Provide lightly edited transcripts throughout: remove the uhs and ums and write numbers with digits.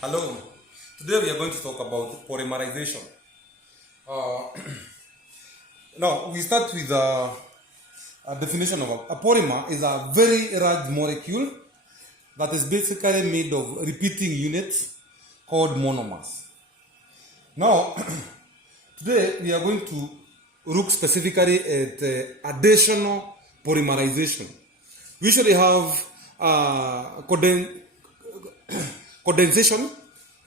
Hello, today we are going to talk about polymerization. Uh, now, we start with a definition of a polymer is a very large molecule that is basically made of repeating units called monomers. Now, today we are going to look specifically at additional polymerization. We usually have condensation,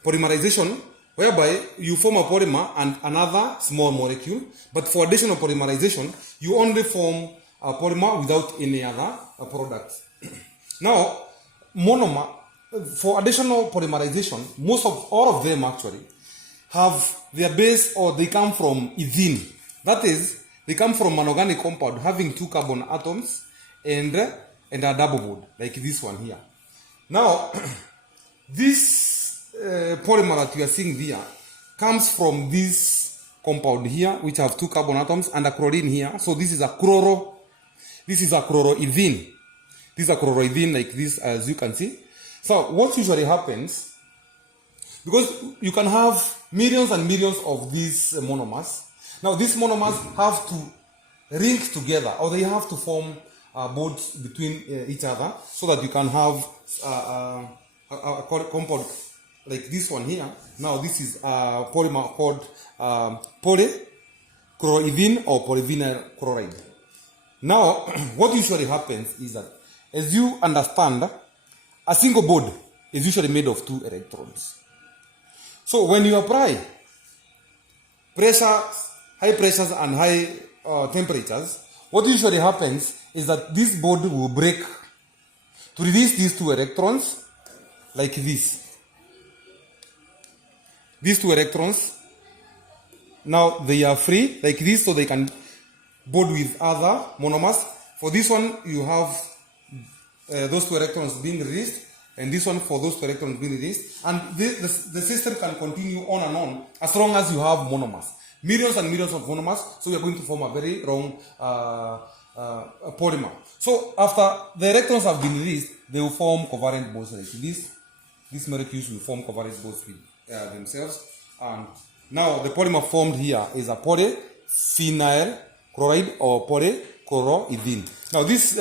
polymerization, whereby you form a polymer and another small molecule. But for additional polymerization, you only form a polymer without any other products. Now, monomer, for additional polymerization, all of them actually have their base, or they come from ethene. That is, they come from an organic compound having 2 carbon atoms and a double bond, like this one here. Now, this polymer that you are seeing here comes from this compound here, which have 2 carbon atoms and a chlorine here. So this is a chloroethene. This is a chloroethene like this, as you can see. So what usually happens, because you can have millions and millions of these monomers. Now these monomers have to link together, or they have to form bonds between each other, so that you can have a compound like this one here. Now this is a polymer called polychloroethene or polyvinyl chloride. Now what usually happens is that, as you understand, a single bond is usually made of 2 electrons. So when you apply high pressures and high temperatures, what usually happens is that this bond will break to release these 2 electrons like this. These 2 electrons, now they are free like this, so they can bond with other monomers. For this one, you have those 2 electrons being released, and this one for those 2 electrons being released. And the system can continue on and on as long as you have monomers. Millions and millions of monomers, so we are going to form a very long polymer. So after the electrons have been released, they will form covalent bonds like this. These molecules will form covalent bonds with themselves. And now the polymer formed here is a polyphenyl chloride or polychloroethene. Now this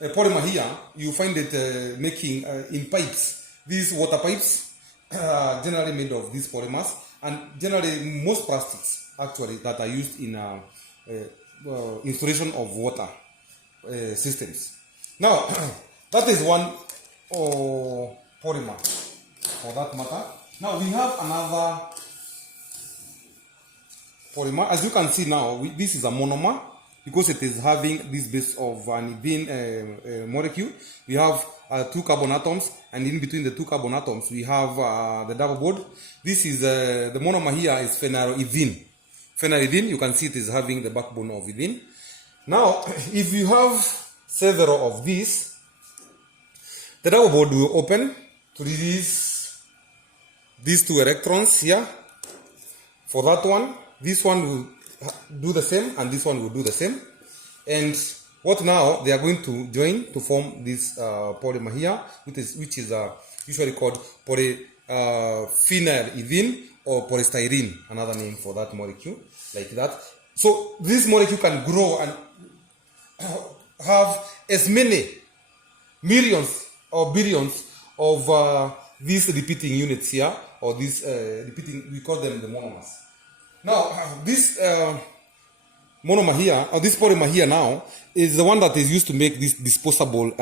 polymer here, you find it making in pipes. These water pipes are generally made of these polymers, and generally most plastics actually that are used in installation of water systems. Now that is one polymer for that matter. Now we have another polymer. As you can see now, this is a monomer because it is having this base of an ethene molecule. We have 2 carbon atoms, and in between the 2 carbon atoms we have the double bond. This is the monomer here is phenylethyene. Phenylethyene, you can see it is having the backbone of ethene. Now, if you have several of these, the double bond will open to release these 2 electrons here. For that one, this one will do the same, and this one will do the same. And what now they are going to join to form this polymer here, which is usually called polyphenylethene or polystyrene, another name for that molecule, like that. So this molecule can grow and have as many millions or billions of these repeating units here, or these we call them the monomers. Now this monomer here, or this polymer here now, is the one that is used to make these disposable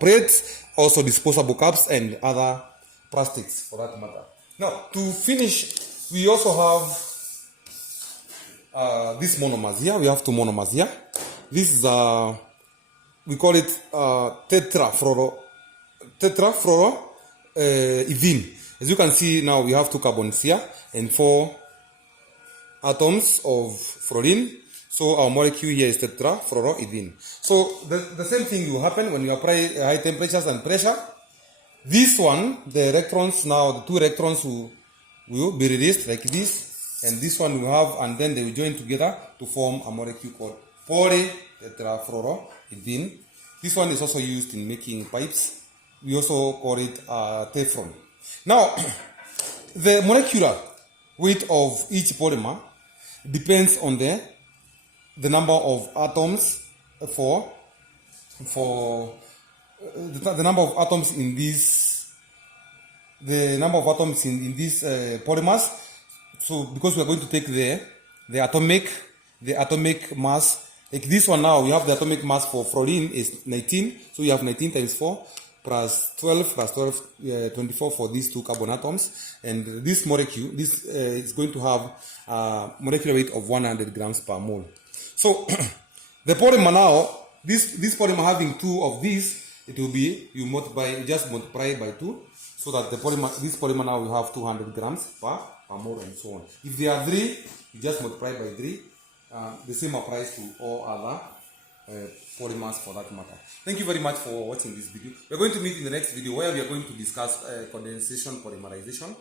plates, also disposable cups and other plastics for that matter. Now to finish, we also have these monomers here. We have 2 monomers here. This is we call it tetrafluoroethene. As you can see now, we have 2 carbons here and 4 atoms of fluorine. So our molecule here is tetrafluoroethene. So the same thing will happen when you apply high temperatures and pressure. This one, the electrons now, the 2 electrons will be released like this, and this one will have, and then they will join together to form a molecule called polytetrafluoroethene. This one is also used in making pipes. We also call it Teflon. Now, the molecular weight of each polymer depends on the number of atoms the number of atoms in these polymers. So because we are going to take the atomic mass, like this one now, we have the atomic mass for fluorine is 19, so you have 19 times 4 plus 12 plus 12, 24 for these two carbon atoms, and this molecule, is going to have a molecular weight of 100 grams per mole. So the polymer now, this polymer having two of these, it will be, you just multiply by 2, so that this polymer now will have 200 grams per mole and so on. If there are 3, you just multiply by 3. The same applies to all other polymers for that matter. Thank you very much for watching this video. We're going to meet in the next video where we are going to discuss condensation, polymerization,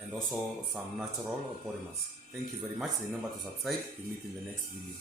and also some natural polymers. Thank you very much. Remember to subscribe. We'll meet in the next video.